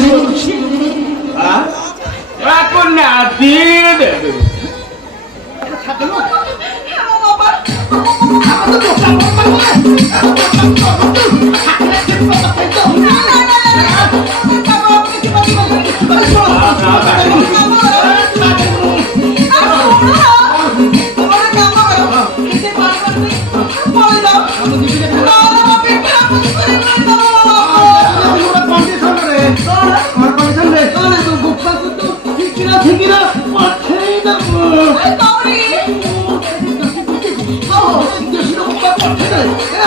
শুনছি এখন না দিয়ে দেবে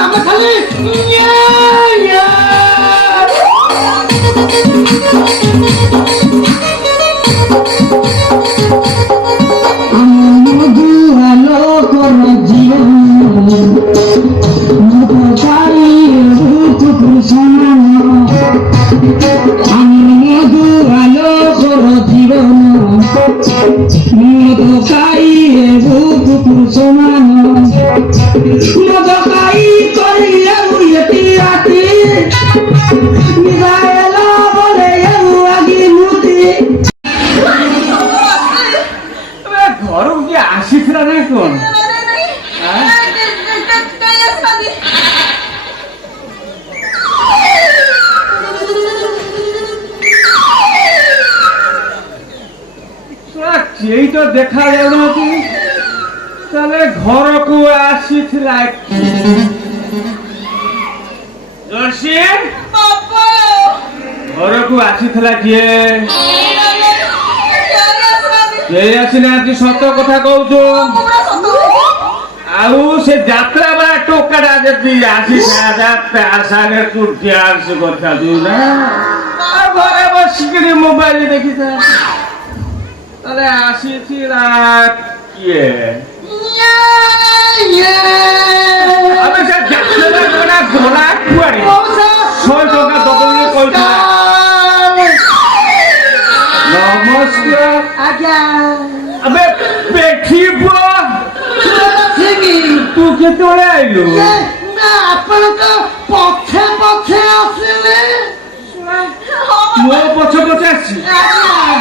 আমরা খালি ঘরକୁ କିଏ ଆସିଥିଲା ନା କଣ? କେହି ତ ଦେଖା ଯାଉନାହାନ୍ତି ତାହେଲେ ଘରକୁ ଆସିଥିଲା ଘରକୁ ଆସିଥିଲା କିଏ? କେହି ଆସିନାହାନ୍ତି ସତ କଥା କହୁଛୁ ଆଉ ସେ ଯାତ୍ରା ବା ଟୋକାଟା ଯଦି ଆସିଥାନ୍ତା ତା ସାଙ୍ଗେ ତୁ ଡ୍ୟାନ୍ସ କରିଥାନ୍ତୁ ନା ଘରେ ବସିକିରି ମୋବାଇଲ ଦେଖିଥା ତାହେଲେ ଆସିଥିଲା କିଏ? ଆମେ ସେ ଯାତ୍ରା ଗଲା କୁଆଡେ 100 ଟଙ୍କା ଦବ ବୋଲି କହିଥିଲା। ନମସ୍କାର ଆଜ୍ଞା ଆବେ ପେଠି ପୁଅ ତୁ କେତେବେଳେ ଆଇଲୁ? ଆପଣଙ୍କ ପଛେ ପଛେ ଆସିଲେ ମୋ ପଛେ ପଛେ ଆସିଛି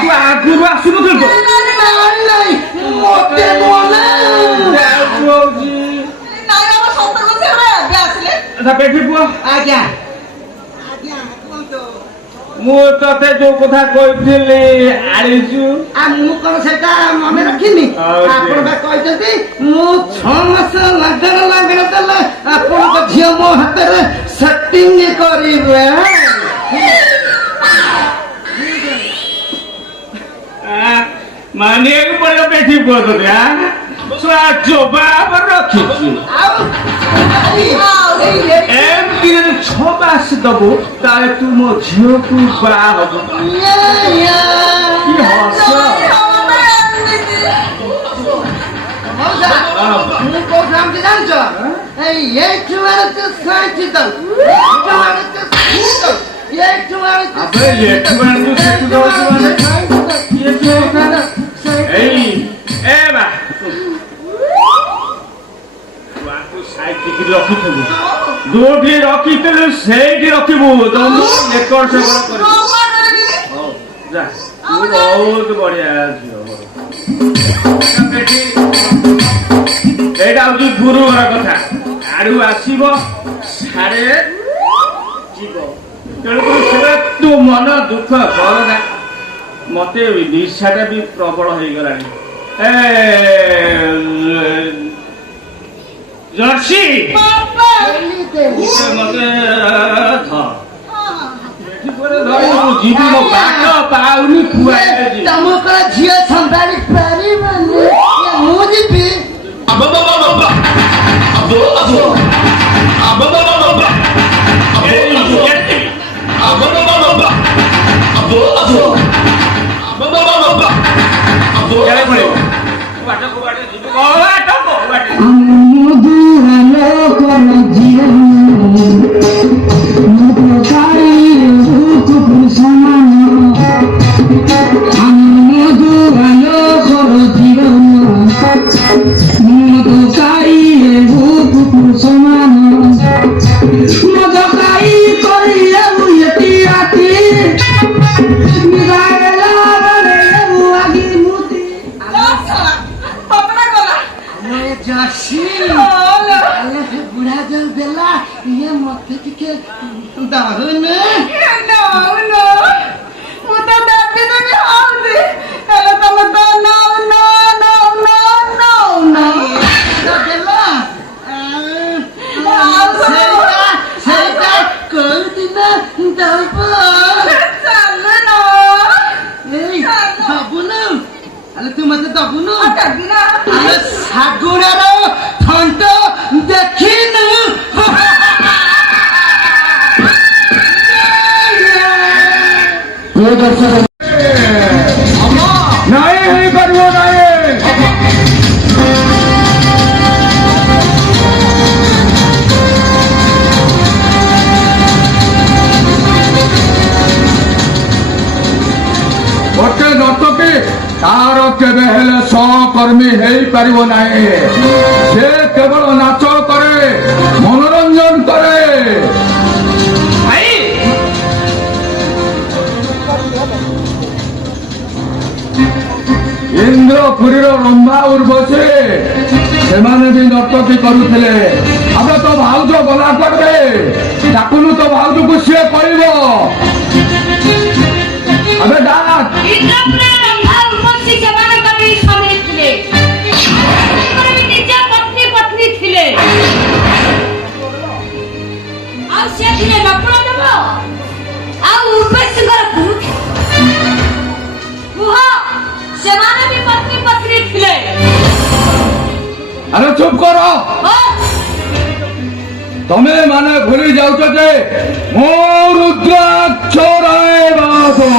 ତୁ ଆଗରୁ ଆସୁନଥିଲୁ ପେଠି ପୁଅ ଆଜ୍ଞା ମୁଁ ତତେ ଯୋଉ କଥା କହିଥିଲି ଆଣିଛୁ ମୁଁ କଣ ସେଟା ମନେ ରଖିନି ଆପଣ ବା କହିଛନ୍ତି ମୁଁ 6 ମାସ ଲାଗଣା ଦେଲେ ଆପଣଙ୍କ ଝିଅ ମୋ ହାତରେ ସେଟିଂ କରିବେ। ମାନିବାକୁ ପଡିବ ପେଠି ପୁଅ ତୋତେ ଜବାବ ରଖିଛୁ ଏମିତି ଯଦି 6 ମାସ ଦବୁ ତାହେଲେ ତୁ ମୋ ଝିଅକୁ ବାହା ହବୁ। ମୁଁ କହୁଛି ଜାଣିଛ ଏଇଠୁ ରଖିଥିବୁ ଯୋଉଠି ରଖିଥିଲୁ ସେଇଠି ରଖିବୁ ବହୁତ ବଢିଆ ଏଇଟା ହଉଛି ଗୁରୁବାର କଥା ଆଡୁ ଆସିବ ସାଡେ ଯିବ ତେଣୁକରି ସେଟା ତୁ ମନ ଦୁଃଖ କରନା ମତେ ନିଶାଟା ବି ପ୍ରବଳ ହେଇଗଲାଣି। ଜର୍ସି ମତେ ଯିବି ମୋ ବାଟ ପାଉନି ତମକୁ ଝିଅ ସମ୍ଭାଳି ପାରିବନି ମୁଁ ଯିବି। So बुढ़ा जल देला ये मत के दारू ने तू मत दबुनु सागुणार थंट देखिनु ନାଇଁ ହେଇପାରିବ ନାହିଁ। ଗୋଟେ ନର୍ତ୍ତକୀ ତାର କେବେ ହେଲେ ସହକର୍ମୀ ହେଇପାରିବ ନାହିଁ। ସେ କେବଳ ନାଚ କରେ, ମନୋରଞ୍ଜନ କରେ। ଇନ୍ଦ୍ରପୁରୀର ରମ୍ଭା ଉର୍ବଶୀ ସେମାନେ ବି ନର୍ତ୍ତକୀ କରୁଥିଲେ। ଆମେ ତ ଭାଉଜ ଗଲା କରିବେ, ଡାକୁନୁ ତ ଭାଉଜକୁ ସିଏ କହିବ। ଆମେ ଡାକ আরে চুপ কর। তুমি মানে ভুলি যাচ্ছ যে মো রুদ্রাক্ষ রায় বাবু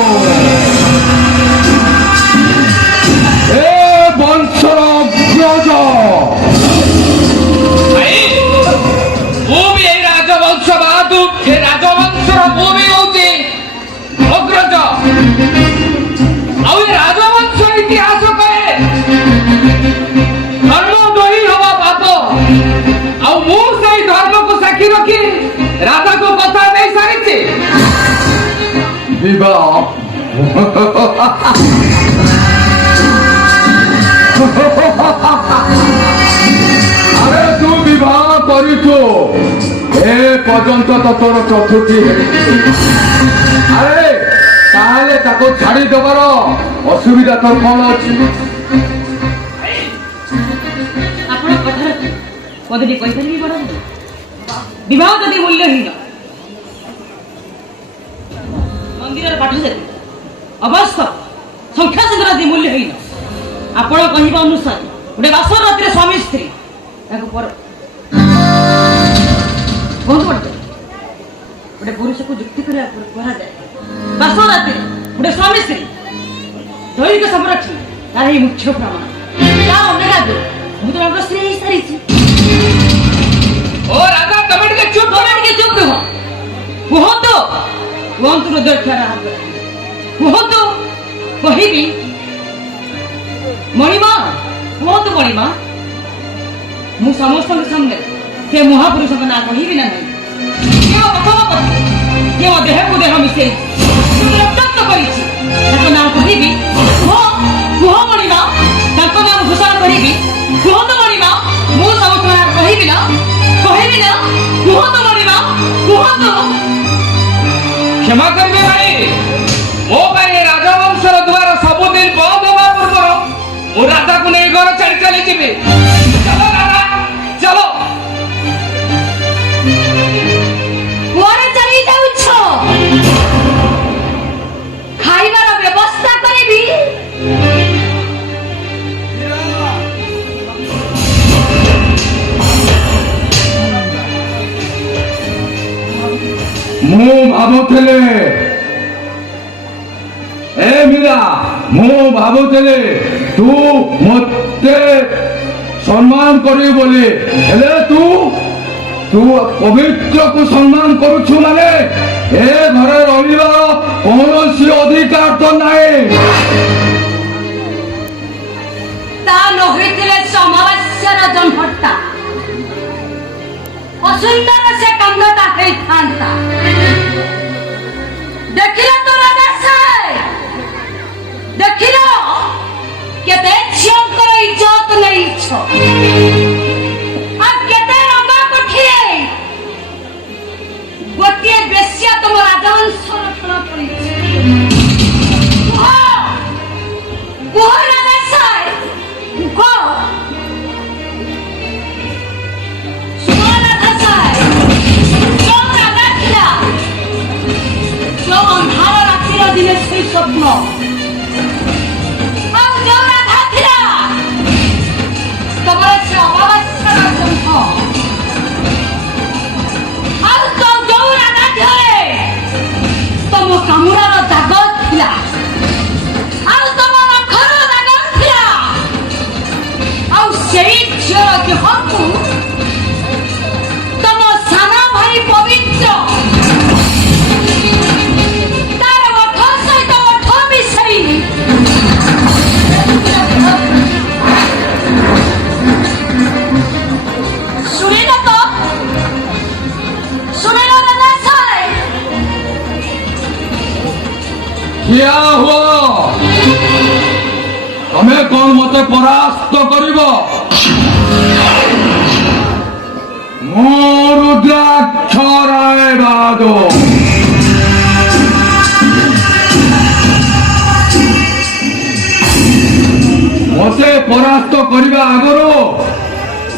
এ বংশর অগ্রজ। ମୁଁ ବି ଏଇ ରାଜବଂଶ ବାହାଦୁର, ଏ ରାଜବଂଶର ମୁଁ ବି ହଉଛି ଅଗ୍ରଜ। ଆଉ ଏ ରାଜବଂଶ ଇତିହାସ କହେ ଧର୍ମ ଦ୍ରୋହୀ ହବା ପାପ। ଆଉ ମୁଁ ସେଇ ଧର୍ମକୁ ସାକ୍ଷୀ ରଖି ରାଧାକୁ କଥା ଦେଇ ସାରିଛି। বিবাহ আরে তু বিবাহ করিছু এ পর্যন্ত তো তোর চতুর্থী আরে তাহলে তাকে ছাড়ি দেবার অসুবিধা তোর কোন ଅଛି? ଆପଣ କଥାରେ ମୋତେ ଟିକେ କହିପାରିବି ବଡ଼ ବିବାହ ଯଦି ମୂଲ୍ୟହୀନ, ମନ୍ଦିରର ପାଠ ଯଦି ଅବସ୍ଥା ସଂଖ୍ୟା ସଂଖ୍ୟା ଯଦି ମୂଲ୍ୟହୀନ, ଆପଣ କହିବା ଅନୁସାରେ ଗୋଟେ ବାସ ରାତିରେ ସ୍ୱାମୀ ସ୍ତ୍ରୀ ତାକୁ ପର ବହୁତ ବଡ଼ ଗୋଟେ ପୁରୁଷକୁ ଯୁକ୍ତି କରିବା କୁହାଯାଏ। ବାସ ରାତିରେ ଗୋଟେ ସ୍ୱାମୀ ସ୍ତ୍ରୀ ଦୈନିକ ସଂରକ୍ଷଣ ତାର ଏହି ମୁଖ୍ୟ ପ୍ରମାଣ। ତା ଅନେକ ଆଗରୁ ମୁଁ ତ ତାଙ୍କ ସ୍ତ୍ରୀ ହେଇସାରିଛି। ଓ ରାଧା, ତମେ ଟିକେ ଚୁପ୍ କର। ଟିକେ ଚୁପ୍ ରୁହ। କୁହନ୍ତୁ କୁହନ୍ତୁ ହୃଦୟକ୍ଷର କୁହନ୍ତୁ କହିବି। ମଣିମା କୁହନ୍ତୁ ମଣିମା, ମୁଁ ସମସ୍ତଙ୍କ ସାମ୍ନାରେ ସେ ମହାପୁରୁଷଙ୍କ ନାଁ କହିବି ନା ନାହିଁ? କିଏ ମୋ ପ୍ରଥମ ପତ୍ନୀ, କିଏ ମୋ ଦେହକୁ ଦେହ ମିଶେଇ ରକ୍ତାକ୍ତ କରିଛି, ତାଙ୍କ ନାଁ କହିବି? କୁହ ମଣିମା, ତାଙ୍କ ନାଁ ଘୋଷଣା କରିବି। କୁହନ୍ତୁ ମଣିମା, ମୁଁ ସମସ୍ତଙ୍କ ନାଁ କହିବି ନା? କୁହନ୍ତୁ ମଣିମା, କୁହନ୍ତୁ। କ୍ଷମା କରିବେ ଭାଇ, ମୋ ପାଇଁ ଏ ରାଜବଂଶର ଦ୍ୱାର ସବୁଦିନ ବନ୍ଦ ହେବା ପୂର୍ବରୁ ମୁଁ ରାଧାକୁ ନେଇ ଘର ଛାଡ଼ି ଚାଲିଯିବି। ଚାଲ ରାଧା, ଚାଲ। କୁଆଡ଼େ ଚାଲି ଯାଉଛ? ଖାଇବାର ବ୍ୟବସ୍ଥା କରିବି। ମୁଁ ଭାବୁଥିଲି ଏ ମୀରା, ମୁଁ ଭାବୁଥିଲି ତୁ ମତେ ସମ୍ମାନ କରିବୁ ବୋଲି, ହେଲେ ତୁ ପବିତ୍ରକୁ ସମ୍ମାନ କରୁଛୁ ମାନେ ଏ ଘରେ ରହିବାର କୌଣସି ଅଧିକାର ତ ନାହିଁ। ତା ନ ହୋଇଥିଲେ ସମାବେଶର ଜନ୍ମଟା ଅସୁନ୍ଦର ସେ କାନ୍ଦଟା ହେଇଥାନ୍ତା। ଦେଖିଲେ ତୋର ଦେଶ କୁହ ରାଜା ସାର୍ କୁହ ଶୁଣ ରାଜା ସାର୍ ଯୋଉ ରାଜା ଥିଲା ଯୋଉ ଅନ୍ଧାର ରାତିର ଦିନେ ସେଇ ସ୍ୱପ୍ନ ଆଉ ଯୋଉ ରାଧା ଥିଲା ତମର ସେ ଅମାବାସ୍ୟାର ଜନ୍ମ ଆଉ ତ ଯୋଉ ରାଧା ଥିଲେ ତମ କାମୁଡ଼ାର ଦାଗ ଥିଲା ଆଉ ତମ ନଖର ଦାଗ ଥିଲା ଆଉ ସେଇ ଝିଅର ଦେହକୁ ତମ ସାନ ଭାଇ ପବିତ୍ର ତାର ଓଠ ସହିତ ଓଠ ମିଶାଇ ଶୁଣିଲ ତ ଶୁଣିଲ ରାଜା ସାର୍ ଠିଆ ହୁଅ ତମେ କଣ ମତେ ପରାସ୍ତ କରିବ ମୁଁ ରୁଦ୍ରାକ୍ଷ ରାୟ ବାଦ ମତେ ପରାସ୍ତ କରିବା ଆଗରୁ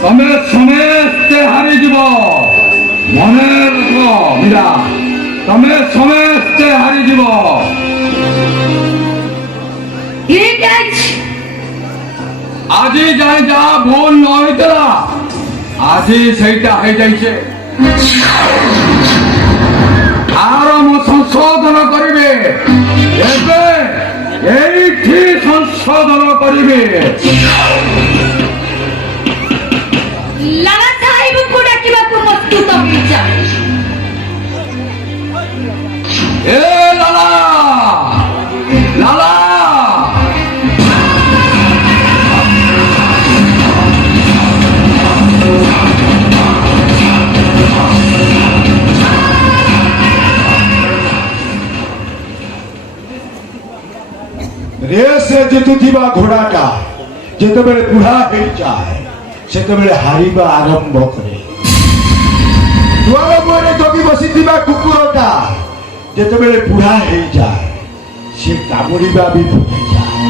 ତମେ ସମସ୍ତେ ହାରିଯିବ ମନେ ରଖ ମୀରା ତମେ ସମସ୍ତେ ହାରିଯିବ ঠিক আছে আজি যাই যা ভুল ন হইতলা আজি সেইটা হয়ে যাইছে আর মো সংশোধন করিবে এবে এইটি সংশোধন করিবে লালা সাহেবଙ୍କୁ ଡାକିବାକୁ ପ୍ରସ୍ତୁତ ହେଇଯା এ লালা লালা ରେସ୍ରେ ଜିତୁଥିବା ଘୋଡ଼ାଟା ଯେତେବେଳେ ବୁଢ଼ା ହେଇଯାଏ ସେତେବେଳେ ହାରିବା ଆରମ୍ଭ କରେ ଦୁଆର ମୁହଁରେ ଜଗି ବସିଥିବା କୁକୁରଟା ଯେତେବେଳେ ବୁଢ଼ା ହେଇଯାଏ ସେ କାମୁଡ଼ିବା ବି ଭୁଲିଯାଏ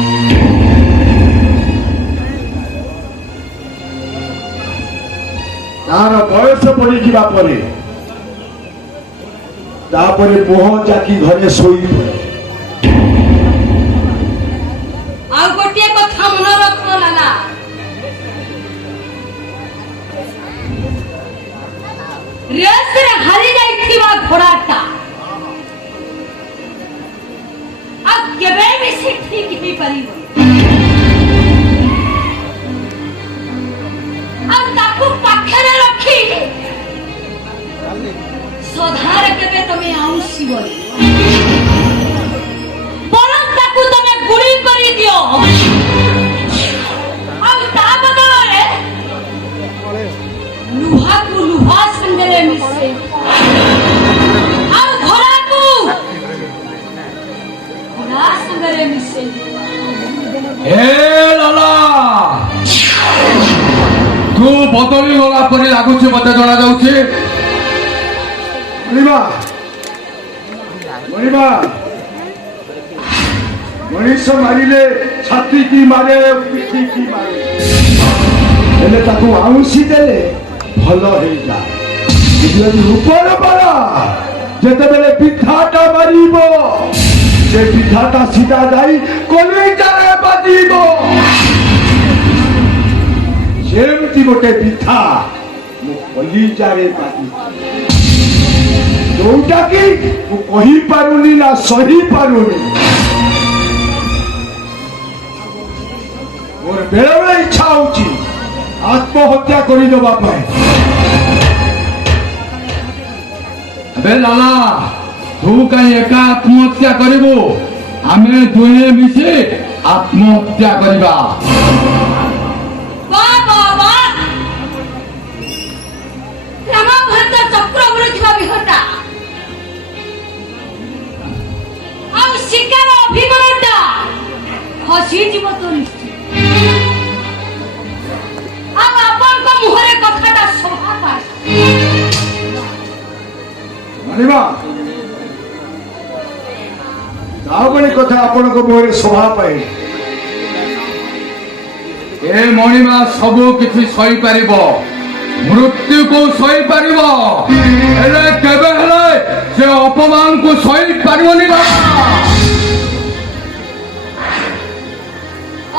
ତାର ବୟସ ବଢ଼ିଯିବା ପରେ ତାପରେ ମୁହଁ ଜାକି ଘରେ ଶୋଇପଡ଼େ ଆଉ ଗୋଟିଏ କଥା ମନେ ରଖ ଲାଲା ରେସ୍ରେ ହାରି ଯାଇଥିବା ଘୋଡ଼ାଟା ଆଉ କେବେ ବି ସେ ଠିକ ହେଇପାରିବ ଆଉ ତାକୁ ପାଖରେ ରଖି ସଧାରେ କେବେ ତମେ ଆଉଁସିବନି ବରଂ ତାକୁ ତମେ ଗୁଳି କରିଦିଅ ଆଉ ତା ବଦଳରେ ଲୁହାକୁ ଲୁହା ସାଙ୍ଗରେ ମିଶେ ଆଉ ଘୋଡ଼ାକୁ ଘୋଡ଼ା ସାଙ୍ଗରେ ମିଶେ ଏ ଲାଲା ତୁ ବଦଳି ଗଲା ପରି ଲାଗୁଛି ମତେ ଜଣା ଯାଉଛି ମଣିମା ମଣିମା ମଣିଷ ମାରିଲେ ଛାତି କି ମାରେ ପିଠି କି ମାରେ ହେଲେ ତାକୁ ଆଉଁସି ଦେଲେ ଭଲ ହେଇଯାଏ ଯଦି ଉପର ପାରା ଯେତେବେଳେ ପିଠାଟା ମାରିବ ସେ ପିଠାଟା ସିଧା ଯାଇ କଲିଜାରେ ବାଜିବ ସେମିତି ଗୋଟେ ପିଠା ମୋ କଲିଜାରେ ବାଜିଛି ଯୋଉଟା କି ମୁଁ କହିପାରୁନି ନା ସହିପାରୁନି ମୋର ବେଳେ ବେଳେ ଇଚ୍ଛା ହଉଛି ଆତ୍ମହତ୍ୟା କରିଦେବା ପାଇଁ বে লালা তু কাই একা আত্মহত্যা করিবু আমি দুহে মিশি আত্মহত্যা করিবা বাহ বাহ বাহ রামভদ্র চক্রবর্তী বিহটা ଆଉ ଶିକାର ଅଭିମାନଟା ଖସିଯିବ ତ ନିଶ୍ଚିତ ଆଉ ଆପଣଙ୍କ ମୁହଁରେ କଥାଟା ଶୋଭା ପାଏ ମାରିବା ଆଉ ଗୋଟେ କଥା ଆପଣଙ୍କ ମୁହଁରେ ଶୋଭା ପାଏ। ଏ ମଣିମା ସବୁ କିଛି ସହିପାରିବ, ମୃତ୍ୟୁକୁ ସହିପାରିବ, ହେଲେ କେବେ ହେଲେ ସେ ଅପମାନକୁ ସହିପାରିବନି ବାବା।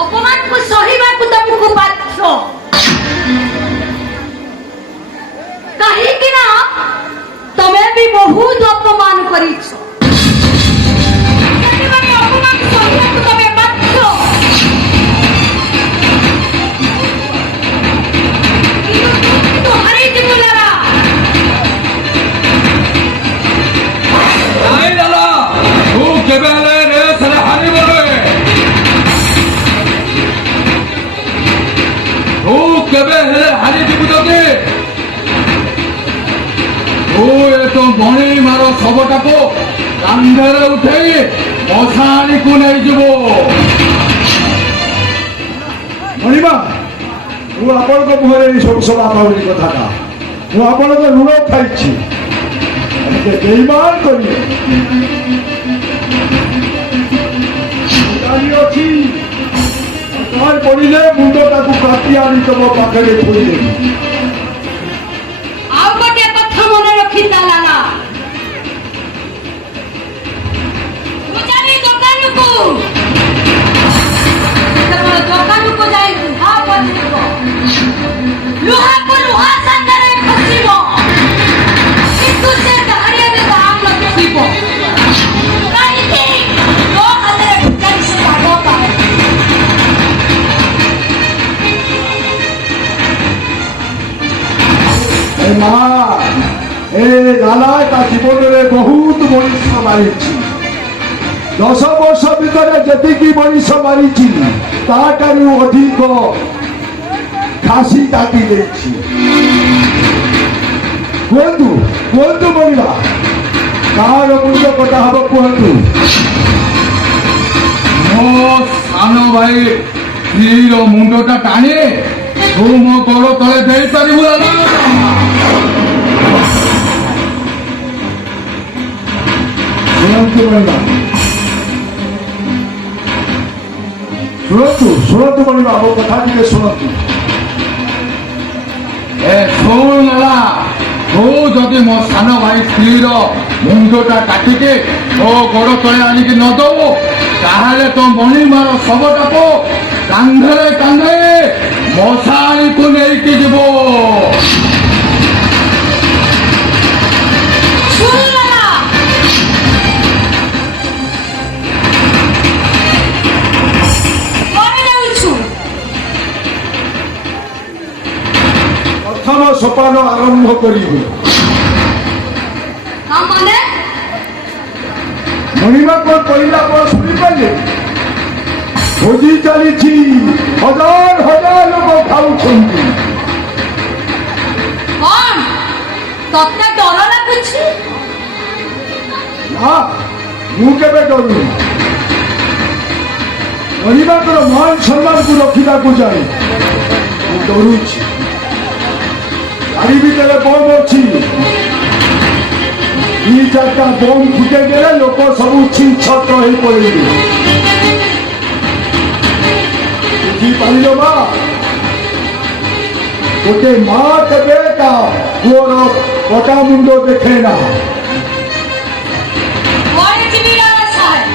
ଅପମାନକୁ ସହିବାକୁ ତମକୁ ବାଧ୍ୟ, କାହିଁକି ନା ତମେ ବି ବହୁତ ଅପମାନ କରିଛ। ସେଥିପାଇଁ ଅପମାନ ସହିବାକୁ ତମେ ବାଧ୍ୟ। କିନ୍ତୁ ହାରିଯିବ ଲାରା। ନାଇଁ ଲାଲା, ତୁ କେବେ ହେଲେ ରେସରେ ହାରିବନି। ତୁ କେବେ ହେଲେ ହାରିଯିବୁ ଯଦି ତୁ ଏ ତ ମଣି ମାର ଶବଟାକୁ କାନ୍ଧରେ ଉଠେଇ ମଶାଣିକୁ ନେଇଯିବୁ। ମଣିମା, ମୁଁ ଆପଣଙ୍କ ମୁହଁରେ ଏଇ ସବୁ ଶୋଭା ପାଉନି କଥାଟା। ମୁଁ ଆପଣଙ୍କ ଋଣ ଖାଇଛି, ଏତେ ବେଇମାନ କରିବେ ଅଛି। ଦରକାର ପଡ଼ିଲେ ମୁଣ୍ଡଟାକୁ କାଟି ଆଣି ତମ ପାଖରେ ଥୋଇଦେବି। ଆଉ ଗୋଟେ କଥା ମନେ ରଖିଥା ଲାଲା, ପୂଜାରୀ ଦୋକାନକୁ ଯେତେବେଳେ ଦୋକାନକୁ ଯାଇ ଲୁହା ବଦଳିବ, ଲୁହାକୁ ଲୁହା ସାଙ୍ଗରେ ଖସିବ, କିନ୍ତୁ ସେ ଗାଡ଼ିରେ ଦାମ ନଥିବ। କାହିଁକି? ତୋ ହାତରେ ପୂଜାରୀ ସେ ଦାଗ ପାଏ। ଏ ମା, ଏ ଲାଲା ତା ଜୀବନରେ ବହୁତ ମଣିଷ ମାରିଛି। 10 ବର୍ଷ ଭିତରେ ଯେତିକି ମଣିଷ ମାରିଛି ତାଠାରୁ ଅଧିକ ଫାଶୀ କାଟି ଦେଇଛି। କୁହନ୍ତୁ କୁହନ୍ତୁ ମଣିମା, କାହାର ମୁଣ୍ଡ କଟା ହବ କୁହନ୍ତୁ। ମୋ ସାନ ଭାଇ ସ୍ତ୍ରୀର ମୁଣ୍ଡଟା ଟାଣି ତୁ ମୋ ଗୋଡ଼ ତଳେ ଦେଇପାରିବୁ ଲାଲା। ଶୁଣନ୍ତୁ ମଣିମା, ଶୁଣନ୍ତୁ ମଣିମା, ମୋ କଥା ଟିକେ ଶୁଣନ୍ତୁ। ଏ ଶୁଣ ଲାଲା, ତୁ ଯଦି ମୋ ସାନ ଭାଇ ସ୍ତ୍ରୀର ମୁଣ୍ଡଟା କାଟିକି ମୋ ଗୋଡ଼ ତଳେ ଆଣିକି ନ ଦବୁ, ତାହେଲେ ତୋ ମଣିମାର ଶବଟାକୁ କାନ୍ଧରେ କାନ୍ଧେ ମଶାଣିକୁ ନେଇକି ଯିବ। ଶୁଣ ଲାଲା, କଣ ଯାଉଛୁ? ପ୍ରଥମ ସୋପାନ ଆରମ୍ଭ କରିବୁ। ମାନେ ମଣିମା କଣ କହିଲା ଆପଣ ଶୁଣିପାରିଲେ? ଭୋଜି ଚାଲିଛି, ହଜାର ହଜାର ଲୋକ ଖାଉଛନ୍ତି। କଣ ତତେ ଡର ଲାଗୁଛି? ନା, ମୁଁ କେବେ ଡରୁନି। ମଣିମାଙ୍କର ମାନ ସମ୍ମାନକୁ ରଖିବାକୁ ଯାଏ ମୁଁ ଡରୁଛି। ଗାଡ଼ି ଭିତରେ ବମ୍ ଅଛି, 2-4ଟା ବମ୍ ଫୁଟେଇ ଦେଲେ ଲୋକ ସବୁ ଛିଛତ୍ର ହେଇ ପଡ଼ିବେ। ବୁଝିପାରିଲ ମା? ଗୋଟେ ମା କେବେ ତା ପୁଅର କଟା ମୁଣ୍ଡ ଦେଖେ ନା। କୁଆଡ଼େ ଯିବି ଲାଲା ସାହେବ?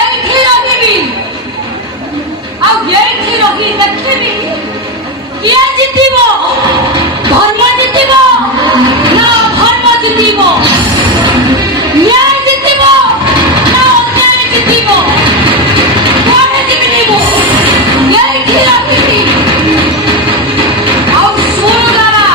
ଏଇଠି ରହିବି, ଆଉ ଏଇଠି ରହି ଦେଖିବି କିଏ ଜିତିବ। ଧର୍ମ ଜିତିବ ନା ଅଧର୍ମ ଜିତିବ? ନ୍ୟାୟ ଜିତିବ ନା ଅନ୍ୟାୟ ଜିତିବ? କୁଆଡ଼େ ଯିବିନି ମୁଁ, ଏଇଠି ରହିବି। ଆଉ ଶୁଣ ଲାଲା,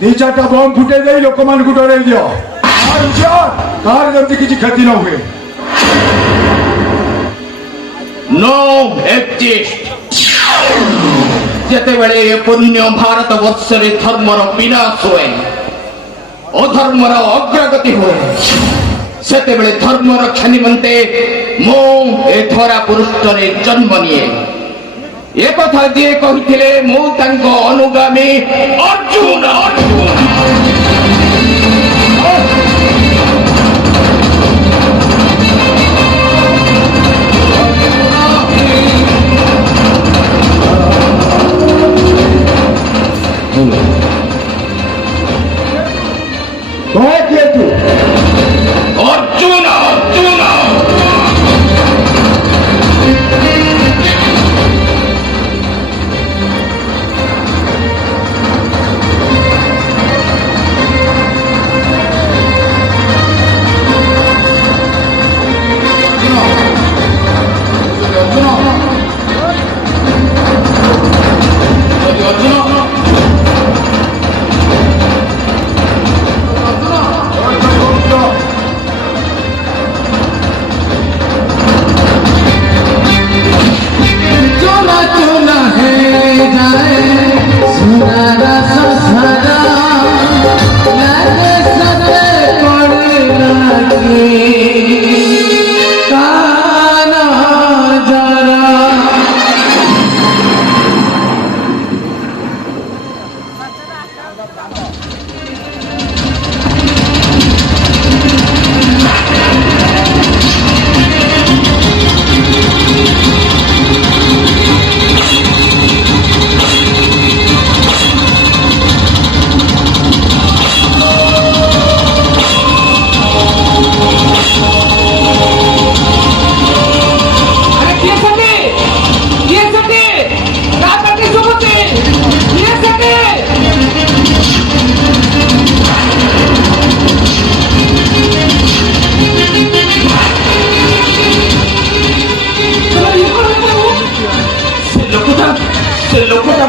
ଦି ଚାରିଟା ବମ୍ ଫୁଟେଇ ଦେଇ ଲୋକମାନଙ୍କୁ ଡରେଇ ଦିଅ କାହାର ଯେମିତି କିଛି କ୍ଷତି ନ ହୁଏ। नो एक्जिस्ट ଯେତେବେଳେ ଏ ପୁଣ୍ୟ ଭାରତ ବର୍ଷରେ ଧର୍ମର ବିନାଶ ହୁଏ ଅଧର୍ମର ଅଗ୍ରଗତି ହୁଏ ସେତେବେଳେ ଧର୍ମ ରକ୍ଷା ନିମନ୍ତେ ମୁଁ ଏ ଧରା ପୃଷ୍ଠରେ ଜନ୍ମ ନିଏ। ଏକଥା ଯିଏ କହିଥିଲେ ମୁଁ ତାଙ୍କ ଅନୁଗାମୀ ଅର୍ଜୁନ। कौन किए तू? अर्जुन अर्जुन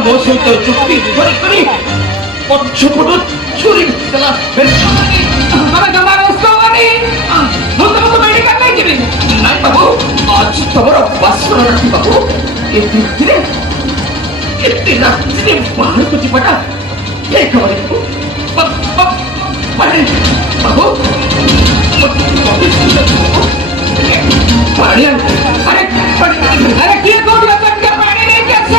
ମୋ ସହିତ ଚୁକ୍ତି କରି ପଛପଟୁ ଛୁରୀ ଦେଲା। ତମେ ଜମା ବ୍ୟସ୍ତ ହବନି, ମୁଁ ତମକୁ ମେଡିକାଲ ନେଇଯିବି। ନାଇଁ ବାବୁ, ଆଜି ତମର ବାସର ରାତି ବାବୁ। ଏ ରାତିରେ ଏତେ ରାତିରେ ବାହାରକୁ ଯିବାଟା ଠିକ ହବନି ବାବୁ। ପାଣି ଆରେ କିଏ କହୁଥିଲା ପାଣି ନେଇକି ଆସ।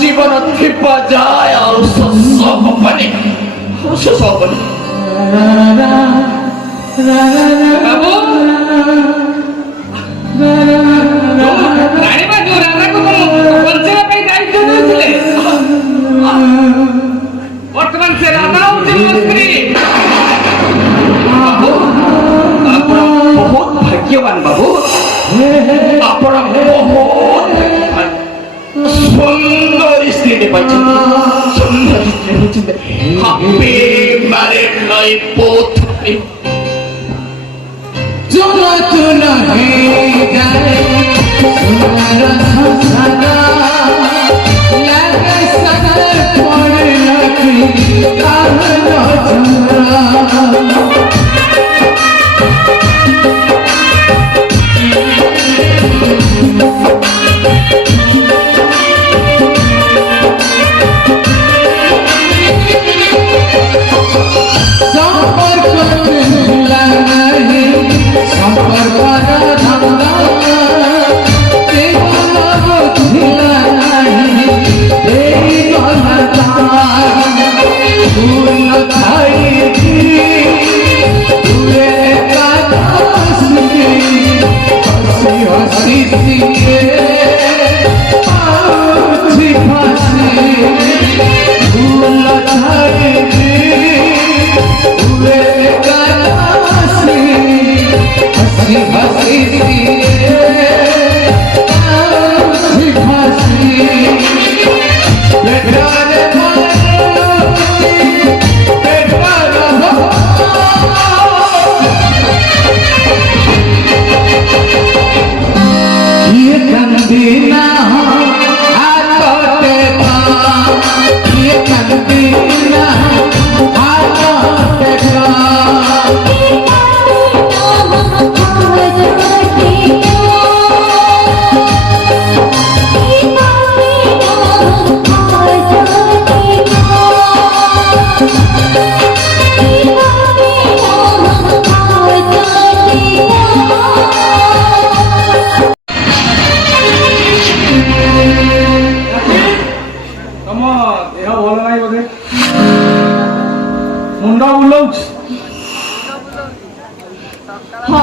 জীবন থিপা যায় আর শস্য হবনি শস্য হবনি। বাবু ରାଣୀମା ଯୋଉ ରାଜାକୁ ବଞ୍ଚେଇବା ପାଇଁ ଦାୟିତ୍ୱ ଦେଇଥିଲେ ବର୍ତ୍ତମାନ ସେ ରାଜା ହଉଛି ମୋ ସ୍ତ୍ରୀ। ବାବୁ ଆପଣ ବହୁତ ଭାଗ୍ୟବାନ ବାବୁ, ଆପଣ ସୁନ୍ଦରୀ ସ୍ତ୍ରୀଟେ ପାଇଛନ୍ତି, ସୁନ୍ଦରୀ ସ୍ତ୍ରୀ ପାଇଛନ୍ତି। Happy married life both happy. जो तू नहीं जाए तुम्हारा संसार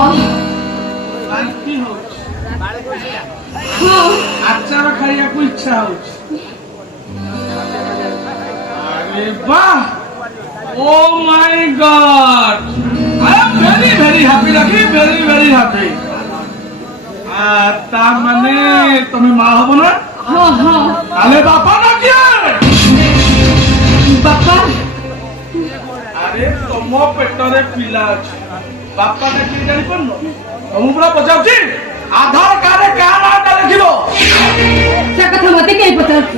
ବାନ୍ତି ହଉଛି ହଁ ଆଚାର ଖାଇବାକୁ ଇଚ୍ଛା ହଉଛି ଆରେ ବାହ oh my god I am very very happy Rakhi very happy ତା ମାନେ ତମେ ମା ହବ ନା ହଁ ହଁ ତାହେଲେ ବାପା ନା କିଏ ବାପା ଆରେ ତମ ପେଟରେ ପିଲା ଅଛି ବାପା ନା କିଏ ଜାଣିପାରୁନ ତମକୁ ପୁରା ପଚାରୁଛି ଆଧାର କାର୍ଡରେ କାହା ନାଁଟା ଲେଖିବ ସେ କଥା ମତେ କେହି ପଚାରୁଛି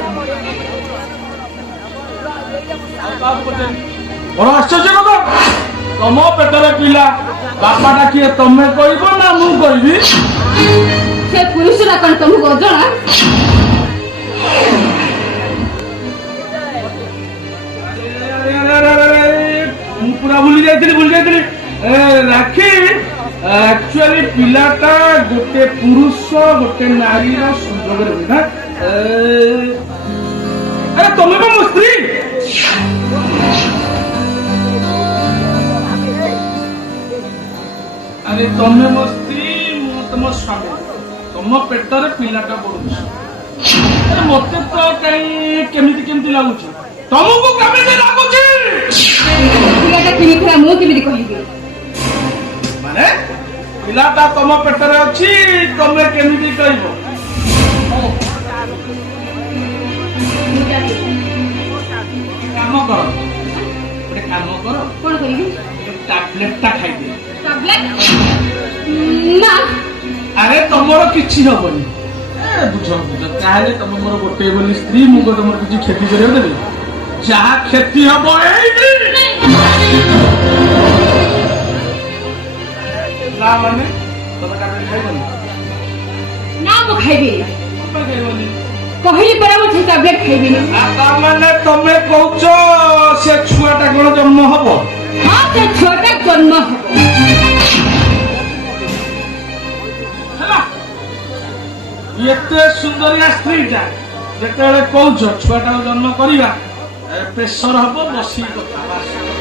ବଡ ଆଶ୍ଚର୍ଯ୍ୟ କଥା ତମ ପେଟରେ ପିଲା ବାପାଟା କିଏ ତମେ କହିବ ନା ମୁଁ କହିବି ସେ ପୁରୁଷଟା କଣ ତମକୁ ଅଜଣା ମୁଁ ପୁରା ଭୁଲି ଯାଇଥିଲି ରାକ୍ଷୀ ଆକ୍ଚୁଆଲି ପିଲାଟା ଗୋଟେ ପୁରୁଷ ଗୋଟେ ନାରୀର ସଂଯୋଗରେ ହୁଏ ନା ଆରେ ତମେ ବା ମୋ ସ୍ତ୍ରୀ ଆରେ ତମେ ମୋ ସ୍ତ୍ରୀ ମୁଁ ତମ ସ୍ୱାମୀ ତମ ପେଟରେ ପିଲାଟା ବଢୁଛି ଆରେ ମତେ ତ କାହିଁ କେମିତି ଲାଗୁଛି ତମକୁ କେମିତି ଲାଗୁଛି ପିଲାଟା କିଣିଥିଲା ମୁଁ କେମିତି କହିବି ମାନେ ପିଲାଟା ତମ ପେଟରେ ଅଛି ତମେ କେମିତି କହିବ କାମ କର ଗୋଟେ କାମ କର କଣ କରିବି ଟାବଲେଟଟା ଖାଇଦିଅ ଟାବଲେଟ ନା ଆରେ ତମର କିଛି ହବନି ବୁଝ ତାହେଲେ ତମେ ମୋର ଗୋଟେ ବୋଲି ସ୍ତ୍ରୀ ମୁଁ କଣ ତମର କିଛି କ୍ଷତି କରିବାକୁ ଦେବି ଯାହା କ୍ଷତି ହବ ଏଇଠି ନା ମାନେ ତମେ ଟାବଲେଟ ଖାଇବନି ନା ମୁଁ ଖାଇବିନି ତମେ ଖାଇବନି କହିଲି ପରା ମୁଁ ସେ ଟାବଲେଟ ଖାଇବିନି ତା ମାନେ ତମେ କହୁଛ ସେ ଛୁଆଟା କଣ ଜନ୍ମ ହବ ହଁ ସେ ଛୁଆଟା ଜନ୍ମ ହବ ହେଲା ଏତେ ସୁନ୍ଦରିଆ ସ୍ତ୍ରୀଟା ଯେତେବେଳେ କହୁଛ ଛୁଆଟାକୁ ଜନ୍ମ କରିବା ପ୍ରେସର ହବ ବସିକି କଥା ବାସ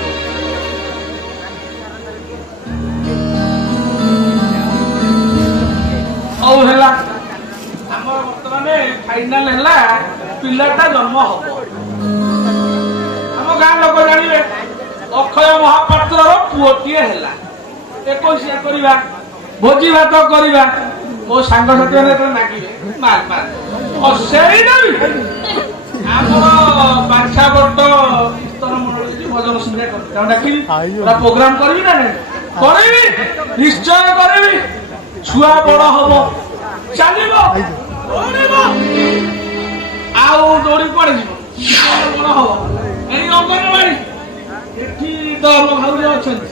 ହଉ ହେଲା ଆମର ବର୍ତ୍ତମାନ ଫାଇନାଲ ହେଲା ପିଲାଟା ଜନ୍ମ ହବ ଆମ ଗାଁ ଲୋକ ଜାଣିବେ ଅକ୍ଷୟ ମହାପାତ୍ରର ପୁଅଟିଏ ହେଲା 21 କରିବା ଭୋଜି ଭାତ କରିବା ମୋ ସାଙ୍ଗସାଥି ମାନେ ମାଗିବେ ସେଇଟା ବି ଆମର ବାଛା ବଟ କୀର୍ତ୍ତନ ମଣ୍ଡଳୀ ଭଜନ ସନ୍ଧ୍ୟା କରି ଡାକିବି ପୁରା ପ୍ରୋଗ୍ରାମ କରିବି ନା କରିବି ନିଶ୍ଚୟ କରିବି ଛୁଆ ବଡ ହବ ଚାଲିବ ଦୌଡ଼ିବ ଆଉ ଦୌଡ଼ି କୁଆଡେ ଯିବ ବଡ ହବ ଏଇ ଅଙ୍ଗନବାଡି ଏଠି ତ ଆମ ଘରେ ଅଛନ୍ତି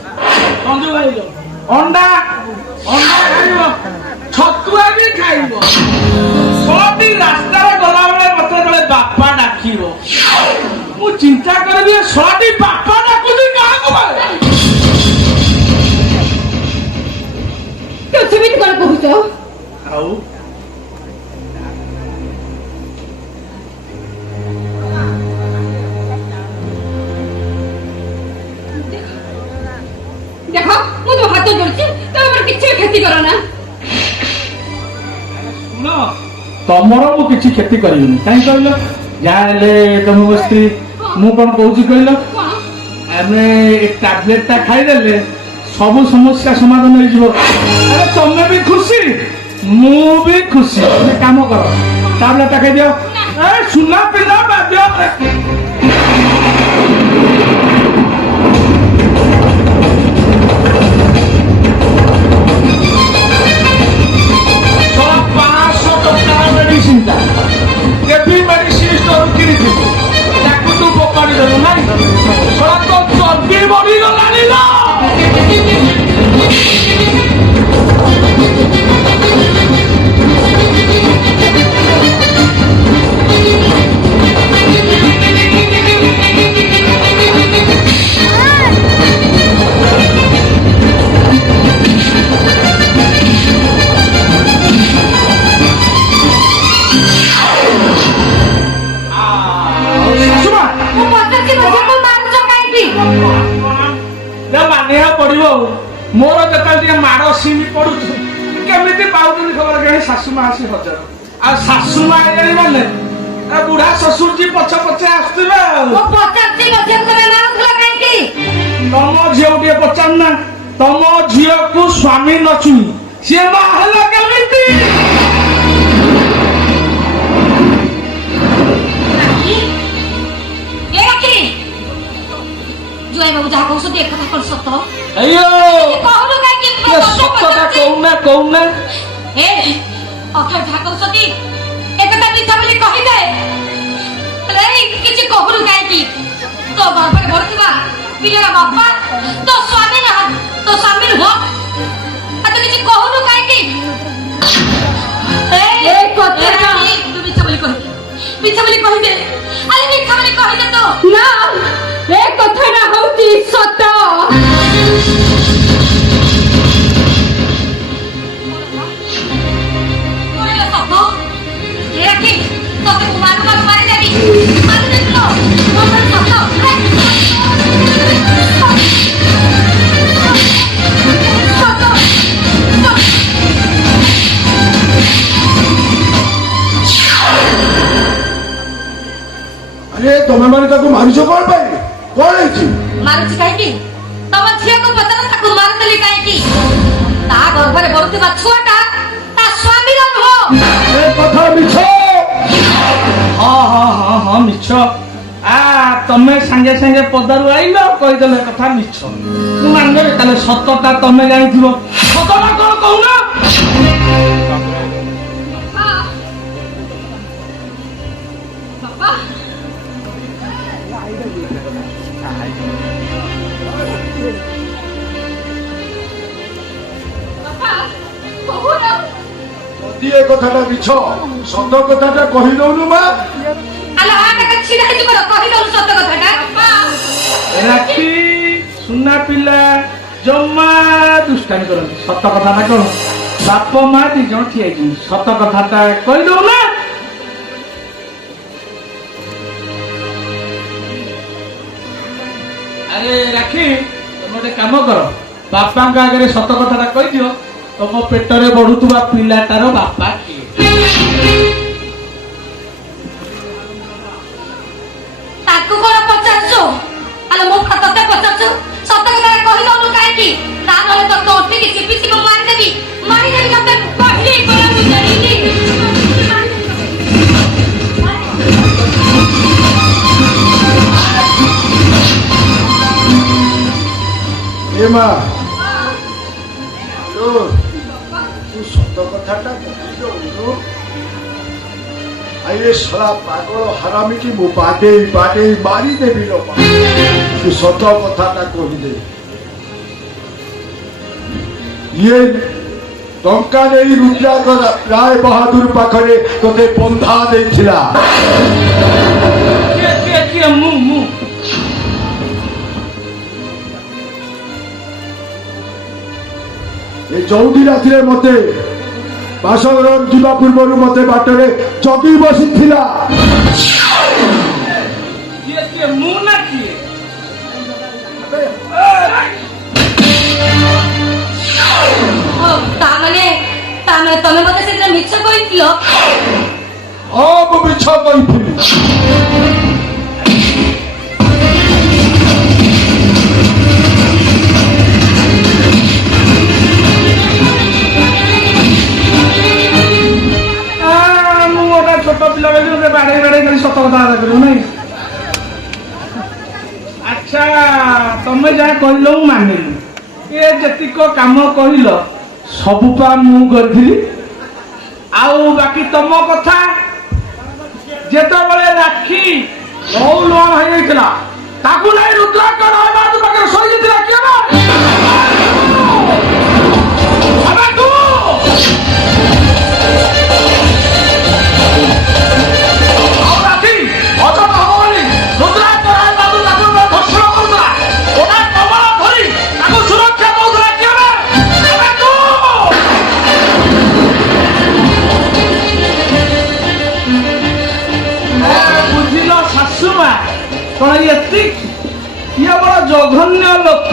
ସଞ୍ଜୁ ଭାଇ ଅଣ୍ଡା ଖାଇବ ଛତୁଆ ବି ଖାଇବ ସବି ରାସ୍ତାରେ ଗଲାବେଳେ ମତେ ଜଣେ ବାପା ଡାକିବ ମୁଁ ଚିନ୍ତା କରିବି ସବି ବାପା ଡାକୁଛି କାହାକୁ ସେମିତି କଣ କହୁଛ ଆଉ ଦେଖ ମୁଁ ତ ହାତ ଯୋଡୁଛି ତମର କିଛି କ୍ଷତି କର ନା ଶୁଣ ତମର ମୁଁ କିଛି କ୍ଷତି କରିବିନି କାହିଁ କହିଲ ଯାହା ହେଲେ ତମ ସ୍ତ୍ରୀ ମୁଁ କଣ କହୁଛି କହିଲ ଆମେ ଟାବଲେଟଟା ଖାଇଦେଲେ ସବୁ ସମସ୍ୟା ସମାଧାନ ହେଇଯିବ ଆରେ ତମେ ବି ଖୁସି ମୁଁ ବି ଖୁସି କାମ କର ଟାବଲେଟଟା ଖାଇଦିଅ ସୁନା ପିଲା ବାଧ୍ୟ ମେଡିସିନଟା କେବି ମେଡିସିନ ଷ୍ଟୋର କିଣିଥିବୁ ତାକୁ ତୁ ପକାଡ଼ି ଦେବୁ ନାଇଁ ଶଳା ତ ଚର୍ବି ବଢିଗଲାଣି ଲୋ ପଡୁଛୁ କେମିତି ପାଉଛନ୍ତି ଖବର କେହି ଶାଶୁ ମା ଆସି ହଜାର ଆଉ ଶାଶୁ ମା ଆଇଲେଣି ମାନେ ବୁଢା ଶ୍ୱଶୁର ଜି ପଛ ପଛେ ଆସୁଥିବେ ଆଉ ମୁଁ ପଚାରୁଛି ମୋ ଝିଅକୁ ତମେ ମାରୁଥିଲ କାହିଁକି? ତମ ଝିଅକୁ ଟିକେ ପଚାରୁନା ତମ ଝିଅକୁ ସ୍ୱାମୀ ନଛୁଇଁ ସିଏ ମା ହେଲା କେମିତି? ଜୁଆଇ ବାବୁ ଯାହା କହୁଛନ୍ତି ଏ କଥା କଣ ସତ? ଆಯ್ୟୋ କହୁନୁ କାହିଁକି? ସତଟା କହୁନା କହୁନା ଏ ଅଥର ଯାହା କହୁଛନ୍ତି ଏ କଥା ମିଛ ବୋଲି କହିଦେ। କିଛି କହୁନୁ କାହିଁକି? ତୋ ଗର୍ଭରେ ଭରୁଥିବା ପିଲାର ବାପା ତୋ ସ୍ୱାମୀ ତୋ ସ୍ୱାମୀ ନୁହଁ। ତୁ କିଛି କହୁନୁ କାହିଁକି? ତୁ ମିଛ ବୋଲି କହିଦେ, ମିଛ ବୋଲି କହିଦେ, ଆରେ ମିଛ ବୋଲି କହିଦେ ତ। ନା ଏ କଥାଟା ହଉଛି ସତ। ଆରେ ତମେ ମାନେ ତାକୁ ମାରିଛ କଣ ପାଇଁ? କଣ ହେଇଛି? ମାରୁଛି କାହିଁକି? ତମ ଝିଅକୁ ପଚାର ତାକୁ ମାରୁଥିଲି କାହିଁକି? ତା ଗର୍ଭରେ ବଢୁଥିବା ଛୁଆଟା ତା ସ୍ୱାମୀର ନୁହଁ। ଏ କଥା ମିଛ। ହଁ ମିଛ ତମେ ସାଙ୍ଗେ ସାଙ୍ଗେ ପଦାରୁ ଆଇଲ କହିଦେଲେ କଥା ମିଛ ମୁଁ ମାନିଦେବି ତାହେଲେ ସତଟା ତମେ ଜାଣିଥିବ ସତଟା କଣ କହୁନ? ବାପା ଯଦି ଏ କଥାଟା ମିଛ ସତ କଥାଟା କହିଦଉନୁ ମା। ରାକ୍ଷୀ ସୁନା ପିଲା ଜମା ଦୁଷ୍ଟାମି କରନ୍ତି ସତ କଥାଟା କଣ? ବାପ ମା ଦି ଜଣ ଠିଆ ହେଇଛନ୍ତି ସତ କଥାଟା କହିଦଉ ନା। ଆରେ ରାକ୍ଷୀ ତମେ ଗୋଟେ କାମ କର ବାପାଙ୍କ ଆଗରେ ସତ କଥାଟା କହିଦିଅ ତମ ପେଟରେ ବଢୁଥିବା ପିଲାଟାର ବାପା କିଏ? ତାକୁ କଣ ପଚାରୁଛୁ? ଆଲୋ ମୁଁ ତତେ ପଚାରୁଛୁ ସତ କଥା କହିଦଉନୁ କାହିଁକି? ତା ନହେଲେ ତ ତୋଟିକି ଚିପି ଚିପି ମାରିଦେବି ତତେ କହିଲି କଣ ମୁଁ ଜାଣିନି। ଏ ମା ତୁ ସତ କଥାଟା କହିଦଉନୁ। ଆରେ ଶଳା ପାଗଳ ହାରାମିକି ମୁଁ ବାଡେଇ ବାଡେଇ ମାରିଦେବି ଲୋ ମା। ତୁ ସତ କଥାଟା କହିଦେ। ଇଏ ଟଙ୍କା ନେଇ ରୁଦ୍ରାକ ରାୟ ବାହାଦୁର ପାଖରେ ତୋତେ ବନ୍ଧା ଦେଇଥିଲା। ମୁଁ ଏ ଯୋଉଠି ରାତିରେ ମତେ ବାସଘର ଯିବା ପୂର୍ବରୁ ମତେ ବାଟରେ ଜଗି ବସିଥିଲା। ମୁଁ ନା କିଏ? ତାମାନେ ତମେ ମତେ ସେଦିନ ମିଛ କହିଥିଲ। ମୁଁ ମିଛ କହିଥିଲି। ଛୋଟ ପିଲା ବେଳୁ ବାଡେଇ ବାଡେଇ ଖାଲି ସତ କଥା କରିବ ନାଇଁ। ଆଚ୍ଛା ତମେ ଯାହା କହିଲ ମୁଁ ମାନିଲି ଏ ଯେତିକ କାମ କହିଲ ସବୁ ପା ମୁଁ କରିଥିଲି। ଆଉ ବାକି ତମ କଥା ଯେତେବେଳେ ରାକ୍ଷୀ ବହୁ ଲୋନ ହେଇଯାଇଥିଲା ତାକୁ ନେଇ ରୁଦ୍ରାକ୍ଷ ରାୟବାହାଦୁର ପାଖରେ ଶୋଇଯାଇଥିଲା କିଏ? କଣ ଇଏ ବଡ ଜଘନ୍ୟ ଲୋକ।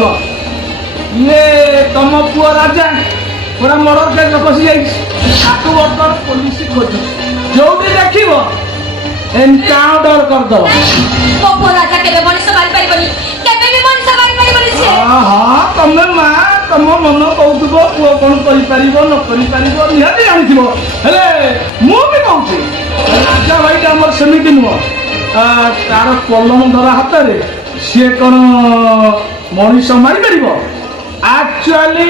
ଇଏ ତମ ପୁଅ ରାଜା ପୁରା ମର୍ଡର କେସ୍ ପଶି ଯାଇଛି ତାକୁ ବର୍ତ୍ତମାନ ପୋଲିସ ଖୋଜୁଛି ଯୋଉଠି ଦେଖିବ ଏନକାଉଣ୍ଟର କରିଦବ ମୋ ପୁଅ ରାଜା କେବେ ମଣିଷ ମାରିପାରିବନି କେବେ ବି ମଣିଷ ମାରିପାରିବନି ସେ ହଁ ତମେ ମା ତମ ମନ କହୁଥିବ ପୁଅ କଣ କରିପାରିବ ନ କରିପାରିବ ନିହାତି ଜାଣିଥିବ ହେଲେ ମୁଁ ବି କହୁଛି ରାଜା ଭାଇଟା ଆମର ସେମିତି ନୁହଁ ତାର କଲମ ଧରା ହାତରେ ସିଏ କଣ ମଣିଷ ମାରିପାରିବ ଆକ୍ଚୁଆଲି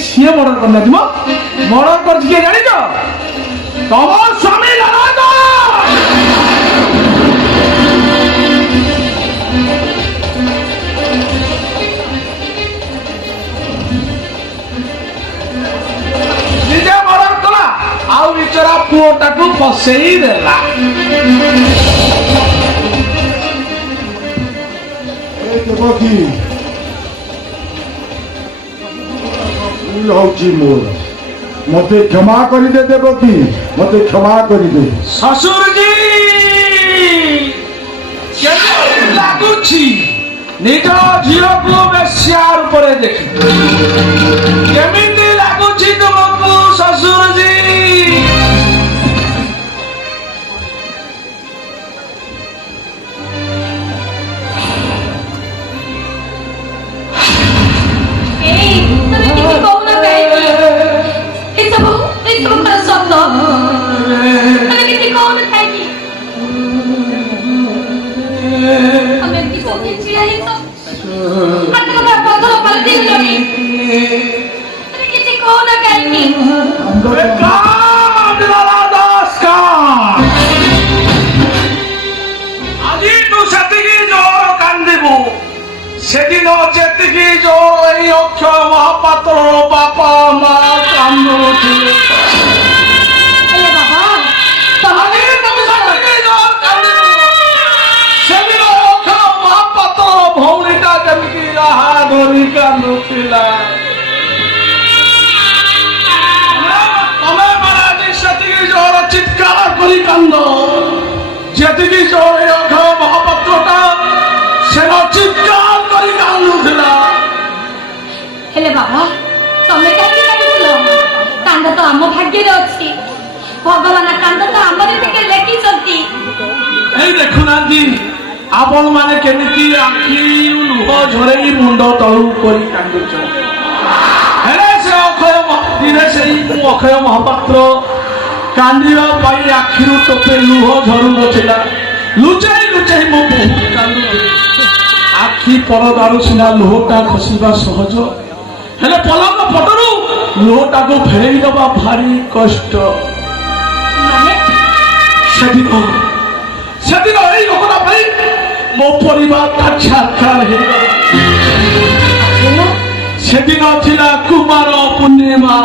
ସିଏ ମର୍ଡର କରିନଥିବ ମର୍ଡର କରିଛି କିଏ ଜାଣିଛ ତମ ସ୍ୱାମୀ ନାରାୟଣ ନିଜେ ମର୍ଡର କଲା ଆଉ ବିଚରା ପୁଅଟାକୁ ଫସେଇ ଦେଲା ଦେବକୀ ହଉଛି ମୋର ମତେ କ୍ଷମା କରିଦେ ଦେବକୀ ମତେ କ୍ଷମା କରିଦେ ଶ୍ୱଶୁରଜୀ କେମିତି ଲାଗୁଛି ନିଜ ଝିଅକୁ ବେଶ୍ୟା ରୂପରେ ଦେଖି କେମିତି ଲାଗୁଛି ତୁମକୁ ଶ୍ୱଶୁରଜୀ সেদিন যেতিকি জোর এই অক্ষয় মহাপাত্র বাপা মা কান্দুছিল সেদিন অক্ষয় মহাপাত্র ভৌণীটা যেমিতি রাহা ধরি কান্দুଥିଲା ତମେ ମାନେ ସେତିକି ଜୋର ଚିତ୍କାର କରି କାନ୍ଦ ଯେତିକି ଜୋର ଏ ଅକ୍ଷୟ ମହାପାତ୍ରଟା ସେ ଚିତ୍କାର କରି କାନ୍ଦୁଥିଲା ହେଲେ ବାବା ତମେ କାହିଁକି କାନ୍ଦୁଥିଲ କାନ୍ଦ ତ ଆମ ଭାଗ୍ୟରେ ଅଛି ଭଗବାନ କାନ୍ଦ ତ ଆମର ଟିକେ ଲେଖିଛନ୍ତି ଏଇ ଦେଖୁନାହାନ୍ତି ଆପଣ ମାନେ କେମିତି ଆଖିରୁ ଲୁହ ଝରେଇ ମୁଣ୍ଡ ତଳୁ କରି କାନ୍ଦୁଛନ୍ତି ହେଲେ ସେ ଦିନେ ସେଇ ଅକ୍ଷୟ ମହାପାତ୍ର କାନ୍ଦିବା ପାଇଁ ଆଖିରୁ ଟୋପେ ଲୁହ ଝରୁନଥିଲା ଲୁଚାଇ ଲୁଚାଇ ମୋ ବୋହୂ କାନ୍ଦୁଥିଲି ଆଖି ପରଦାରୁ ସିନା ଲୁହଟା ଖସିବା ସହଜ ହେଲେ ପଲଙ୍କ ପଟରୁ ଲୁହଟାକୁ ଫେରେଇ ଦେବା ଭାରି କଷ୍ଟ ସେଦିନ ଏଇ ଲୋକଟା ପାଇଁ ମୋ ପରିବାରଟା ଛାରଖାର ହେଇଗଲା ସେଦିନ ଥିଲା କୁମାର ପୂର୍ଣ୍ଣିମା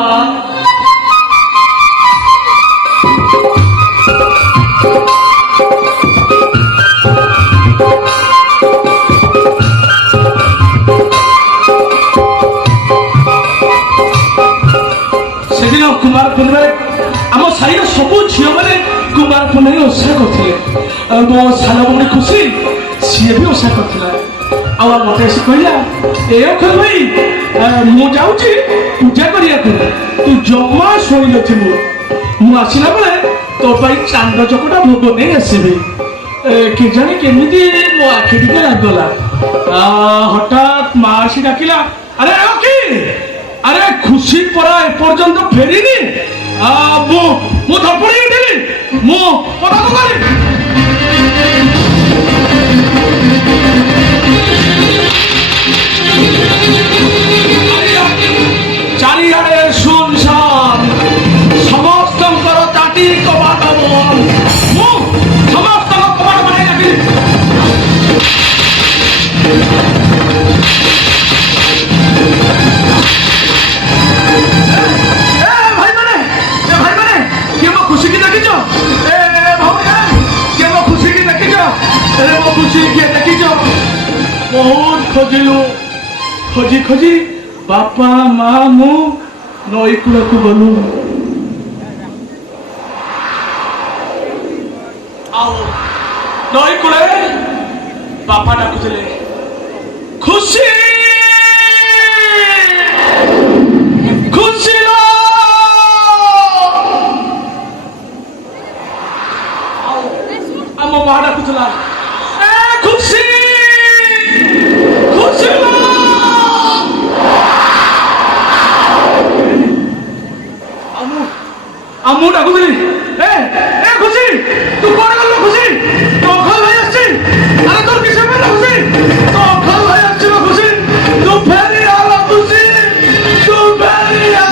ସେଦିନ କୁମାର ପୂର୍ଣ୍ଣିମାରେ ଆମ ସାହିର ସବୁ ଝିଅମାନେ କୁମାର ପୂର୍ଣ୍ଣିମା ଓଷା କରିଥିଲେ ମୋ ସାନ ଭଉଣୀ ଖୁସି ସିଏ ବି ଓଷା କରିଥିଲା ଆଉ ମତେ ଆସି କହିଲା ଏ ଅକ୍ଷୟ ଭାଇ ମୁଁ ଯାଉଛି ପୂଜା କରିବାକୁ ତୁ ଜମା ଶୋଇନଥିବୁ ମୁଁ ଆସିଲା ବେଳେ ତୋ ପାଇଁ ଚାନ୍ଦ ଚକଟା ଭୋଗ ନେଇ ଆସିବି କେଜାଣି କେମିତି ମୋ ଆଖି ଟିକେ ଲାଗିଗଲା ହଠାତ୍ ମା ଆସି ଡାକିଲା ଆରେ ଆରେ ଖୁସି ପରା ଏପର୍ଯ୍ୟନ୍ତ ଫେରିନି ମୁଁ ଧପଡି ଉଠିଲି ମୁଁ ପଦାକୁ ଗଲି ଚାରିଆଡେ ଶୂନଶାନ ସମସ୍ତଙ୍କର ତାଟି କବାଟ ବନ୍ଦ ମୁଁ ସମସ୍ତଙ୍କ କବାଟ ବନ୍ଦ ଡାକିଲି बहुत खोजिलु खोजी खोजी बापा माँ मु नई कूड़ा को गलु नई कूड़े बापा डाकुले खुशी खुशी लो ମୁଁ ଡାକୁଥିଲି ଏ ଖୁସି ତୁ କୁଆଡେ ଗଲୁ ଖୁସି ତୋ ଅଖଲ ଭାଇ ଆସିଛି ଆରେ ତୋର କିସ ପାଇଁ ଖୁସି ତୋ ଅଖଲ ଭାଇ ଆସିଛି ବା ଖୁସି ତୁ ଫେରି ଆଲ ଖୁସି ତୁ ଫେରି ଆ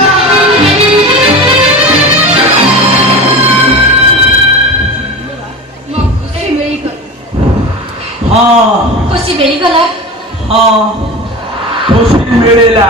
ଖୁସି ମିଳିଗଲା ଖୁସି ମିଳିଲା